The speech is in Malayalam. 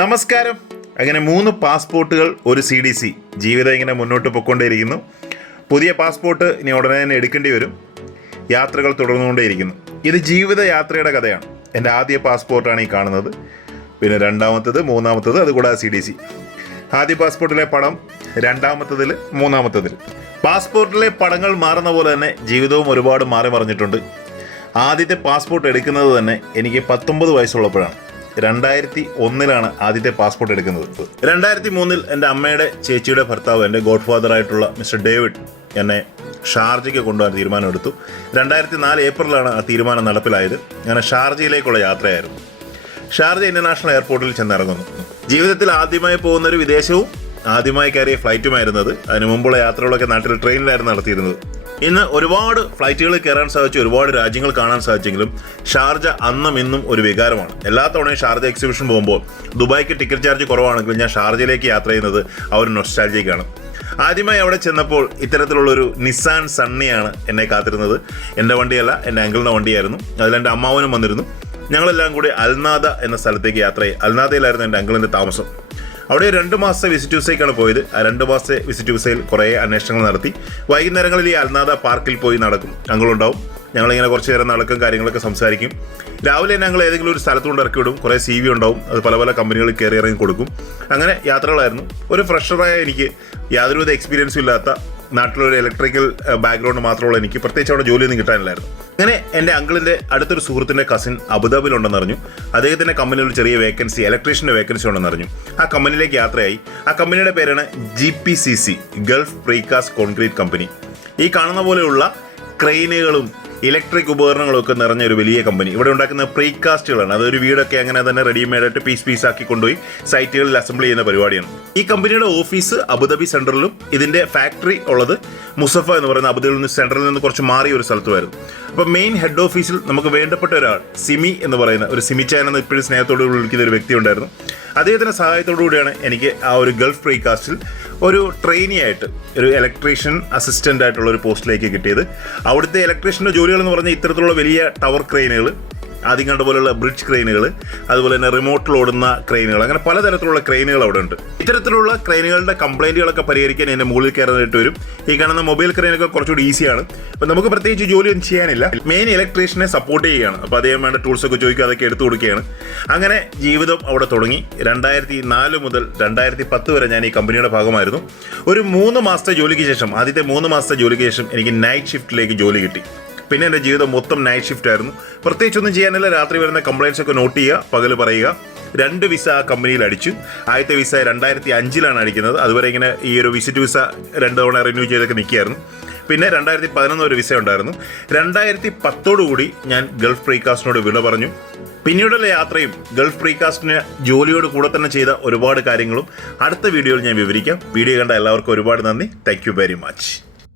നമസ്കാരം. അങ്ങനെ മൂന്ന് പാസ്പോർട്ടുകൾ ഒരു സി ഡി സി ജീവിതം ഇങ്ങനെ മുന്നോട്ട് പൊയ്ക്കൊണ്ടേയിരിക്കുന്നു. പുതിയ പാസ്പോർട്ട് ഇനി ഉടനെ തന്നെ എടുക്കേണ്ടി വരും. യാത്രകൾ തുടർന്നുകൊണ്ടേയിരിക്കുന്നു. ഇത് ജീവിത യാത്രയുടെ കഥയാണ്. എന്റെ ആദ്യ പാസ്പോർട്ടാണ് ഈ കാണുന്നത്. പിന്നെ രണ്ടാമത്തത് മൂന്നാമത്തത് അതുകൂടാതെ സി ഡി സി ആദ്യ പാസ്പോർട്ടിലെ പടം രണ്ടാമത്തതിൽ മൂന്നാമത്തതിൽ. പാസ്പോർട്ടിലെ പടങ്ങൾ മാറുന്ന പോലെ തന്നെ ജീവിതവും ഒരുപാട് മാറി മറിഞ്ഞിട്ടുണ്ട് ആദ്യത്തെ പാസ്പോർട്ട് എടുക്കുന്നത് തന്നെ എനിക്ക് പത്തൊമ്പത് വയസ്സുള്ളപ്പോഴാണ്. രണ്ടായിരത്തി ഒന്നിലാണ് ആദ്യത്തെ പാസ്പോർട്ട് എടുക്കുന്നത്. രണ്ടായിരത്തി മൂന്നിൽ എന്റെ അമ്മയുടെ ചേച്ചിയുടെ ഭർത്താവ് എന്റെ ഗോഡ് ഫാദർ ആയിട്ടുള്ള മിസ്റ്റർ ഡേവിഡ് എന്നെ ഷാർജയ്ക്ക് കൊണ്ടുപോകാൻ തീരുമാനമെടുത്തു. രണ്ടായിരത്തി നാല് ഏപ്രിലാണ് ആ തീരുമാനം നടപ്പിലായത്. അങ്ങനെ ഷാർജയിലേക്കുള്ള യാത്രയായിരുന്നു. ഷാർജ ഇന്റർനാഷണൽ എയർപോർട്ടിൽ ചെന്നിറങ്ങുന്നു. ജീവിതത്തിൽ ആദ്യമായി പോകുന്നൊരു വിദേശവും ആദ്യമായി കയറിയ ഫ്ലൈറ്റുമായിരുന്നത് അതിനു മുമ്പുള്ള യാത്രകളൊക്കെ നാട്ടിൽ ട്രെയിനിലായിരുന്നു നടത്തിയിരുന്നത്. ഇന്ന് ഒരുപാട് ഫ്ലൈറ്റുകൾ കയറാൻ സാധിച്ചു ഒരുപാട് രാജ്യങ്ങൾ കാണാൻ സാധിച്ചെങ്കിലും ഷാർജ അന്നും ഇന്നും ഒരു വികാരമാണ്. എല്ലാ തവണയും ഷാർജ എക്സിബിഷൻ പോകുമ്പോൾ ദുബായ്ക്ക് ടിക്കറ്റ് ചാർജ് കുറവാണെങ്കിലും ഞാൻ ഷാർജയിലേക്ക് യാത്ര ചെയ്യുന്നത് ആ ഒരു നൊസ്റ്റാൾജിക്കാണ് ആദ്യമായി അവിടെ ചെന്നപ്പോൾ ഇത്തരത്തിലുള്ളൊരു നിസാൻ സണ്ണിയാണ് എന്നെ കാത്തിരുന്നത്. എന്റെ വണ്ടിയല്ല എന്റെ അങ്കിളിന്റെ വണ്ടിയായിരുന്നു. അതിൽ എന്റെ അമ്മാവനും വന്നിരുന്നു. ഞങ്ങളെല്ലാം കൂടി അൽനാദ എന്ന സ്ഥലത്തേക്ക് യാത്ര ചെയ്യും അൽനാദയിലായിരുന്നു എന്റെ അങ്കിളിന്റെ താമസം. അവിടെ രണ്ട് മാസത്തെ വിസിറ്റ് വിസയ്ക്കാണ് പോയത്. ആ രണ്ട് മാസത്തെ വിസിറ്റ് വിസയിൽ കുറേ അന്വേഷണങ്ങൾ നടത്തി. വൈകുന്നേരങ്ങളിൽ ഈ അൽനാഥ പാർക്കിൽ പോയി നടക്കും. ഞങ്ങളുണ്ടാവും. ഞങ്ങളിങ്ങനെ കുറച്ച് നേരം നടക്കും കാര്യങ്ങളൊക്കെ സംസാരിക്കും. രാവിലെ ഞങ്ങൾ ഏതെങ്കിലും ഒരു സ്ഥലത്ത് കൊണ്ട് ഇറക്കി വിടും. കുറേ സി വി ഉണ്ടാവും. അത് പല പല കമ്പനികളിൽ കയറി ഇറങ്ങി കൊടുക്കും. അങ്ങനെ യാത്രകളായിരുന്നു. ഒരു ഫ്രഷറായ എനിക്ക് യാതൊരുവിധ എക്സ്പീരിയൻസും ഇല്ലാത്ത നാട്ടിലൊരു ഇലക്ട്രിക്കൽ ബാക്ക്ഗ്രൗണ്ട് മാത്രമുള്ള എനിക്ക് പ്രത്യേകിച്ച് അവിടെ ജോലിയൊന്നും കിട്ടാനില്ലായിരുന്നു. അങ്ങനെ എന്റെ അങ്കിളിന്റെ അടുത്തൊരു സുഹൃത്തിന്റെ കസിൻ അബുദാബിയിലുണ്ടെന്ന് അറിഞ്ഞു. അദ്ദേഹത്തിന്റെ കമ്പനിയിൽ ഒരു ചെറിയ വേക്കൻസി ഇലക്ട്രീഷ്യന്റെ വേക്കൻസി ഉണ്ടെന്ന് അറിഞ്ഞു. ആ കമ്പനിയിലേക്ക് യാത്രയായി. ആ കമ്പനിയുടെ പേരാണ് G P C C Gulf precast concrete company ഈ കാണുന്ന പോലെയുള്ള ക്രെയിനുകളും ഇലക്ട്രിക് ഉപകരണങ്ങളൊക്കെ നിറഞ്ഞ ഒരു വലിയ കമ്പനി. ഇവിടെ ഉണ്ടാക്കുന്ന പ്രീകാസ്റ്റുകളാണ്. അതൊരു വീടൊക്കെ അങ്ങനെ തന്നെ റെഡിമെയ്ഡ് ആയിട്ട് പീസ് പീസ് ആക്കി കൊണ്ടുപോയി സൈറ്റുകളിൽ അസംബിൾ ചെയ്യുന്ന പരിപാടിയാണ്. ഈ കമ്പനിയുടെ ഓഫീസ് അബുദാബി സെൻട്രലിലും ഇതിന്റെ ഫാക്ടറി ഉള്ളത് മുസഫ എന്ന് പറയുന്ന അബുദാബിയിൽ നിന്ന് സെൻട്രലിൽ നിന്ന് കുറച്ച് മാറിയ ഒരു സ്ഥലത്തുമായിരുന്നു. അപ്പോൾ മെയിൻ ഹെഡ് ഓഫീസിൽ നമുക്ക് വേണ്ടപ്പെട്ട ഒരാൾ സിമി എന്ന് പറയുന്ന ഒരു സിമി ചാൻ എന്ന് ഇപ്പോഴും സ്നേഹത്തോട് വിളിക്കുന്ന ഒരു വ്യക്തി ഉണ്ടായിരുന്നു. അദ്ദേഹത്തിന്റെ സഹായത്തോടു കൂടിയാണ് എനിക്ക് ആ ഒരു ഗൾഫ് പ്രീകാസ്റ്റിൽ ഒരു ട്രെയിനി ആയിട്ട് ഒരു ഇലക്ട്രീഷ്യൻ അസിസ്റ്റന്റ് ആയിട്ടുള്ള ഒരു പോസ്റ്റിലേക്ക് കിട്ടിയത്. അവിടുത്തെ ഇലക്ട്രീഷ്യന്റെ ജോലികൾ എന്ന് പറഞ്ഞാൽ ഇത്തരത്തിലുള്ള വലിയ ടവർ ക്രെയിനുകൾ ആദ്യം കണ്ട പോലെയുള്ള ബ്രിഡ്ജ് ക്രെയിനുകൾ അതുപോലെ തന്നെ റിമോട്ടിൽ ഓടുന്ന ക്രെയിനുകൾ അങ്ങനെ പലതരത്തിലുള്ള ക്രെയിനുകൾ അവിടെ ഉണ്ട്. ഇത്തരത്തിലുള്ള ക്രെയിനുകളുടെ കംപ്ലൈന്റുകളൊക്കെ പരിഹരിക്കാൻ എന്റെ മുകളിൽ കയറാനായിട്ട് വരും. ഈ കാണുന്ന മൊബൈൽ ക്രെയിനൊക്കെ കുറച്ചുകൂടി ഈസിയാണ്. അപ്പോൾ നമുക്ക് പ്രത്യേകിച്ച് ജോലിയൊന്നും ചെയ്യാനില്ല. മെയിൻ ഇലക്ട്രീഷ്യനെ സപ്പോർട്ട് ചെയ്യുകയാണ്. അപ്പോൾ അദ്ദേഹം വേണ്ട ടൂൾസൊക്കെ ചോദിക്കുക അതൊക്കെ എടുത്തു കൊടുക്കുകയാണ്. അങ്ങനെ ജീവിതം അവിടെ തുടങ്ങി. രണ്ടായിരത്തി നാല് മുതൽ രണ്ടായിരത്തി പത്ത് വരെ ഞാൻ ഈ കമ്പനിയുടെ ഭാഗമായിരുന്നു. ഒരു മൂന്ന് മാസത്തെ ജോലിക്ക് ശേഷം ആദ്യത്തെ മൂന്ന് മാസത്തെ ജോലിക്ക് ശേഷം എനിക്ക് നൈറ്റ് ഷിഫ്റ്റിലേക്ക് ജോലി കിട്ടി. പിന്നെ എന്റെ ജീവിതം മൊത്തം നൈറ്റ് ഷിഫ്റ്റ് ആയിരുന്നു. പ്രത്യേകിച്ചൊന്നും ചെയ്യാനില്ല. രാത്രി വരുന്ന കംപ്ലയിൻസ് ഒക്കെ നോട്ട് ചെയ്യുക പകൽ പറയുക. രണ്ട് വിസ ആ കമ്പനിയിൽ അടിച്ചു. ആദ്യത്തെ വിസ രണ്ടായിരത്തി അഞ്ചിലാണ് അടിക്കുന്നത്. അതുവരെ ഇങ്ങനെ ഈ ഒരു വിസിറ്റ് വിസ രണ്ട് തവണ റിന്യൂ ചെയ്തൊക്കെ നിൽക്കുകയായിരുന്നു. പിന്നെ രണ്ടായിരത്തി പതിനൊന്ന് ഒരു വിസ ഉണ്ടായിരുന്നു. രണ്ടായിരത്തി പത്തോടുകൂടി ഞാൻ ഗൾഫ് പ്രീകാസ്റ്റിനോട് വിട പറഞ്ഞു. പിന്നീടുള്ള യാത്രയും ഗൾഫ് പ്രീകാസ്റ്റിന് ജോലിയോട് കൂടെ തന്നെ ചെയ്ത ഒരുപാട് കാര്യങ്ങളും അടുത്ത വീഡിയോയിൽ ഞാൻ വിവരിക്കാം. വീഡിയോ കണ്ട എല്ലാവർക്കും ഒരുപാട് നന്ദി. Thank very much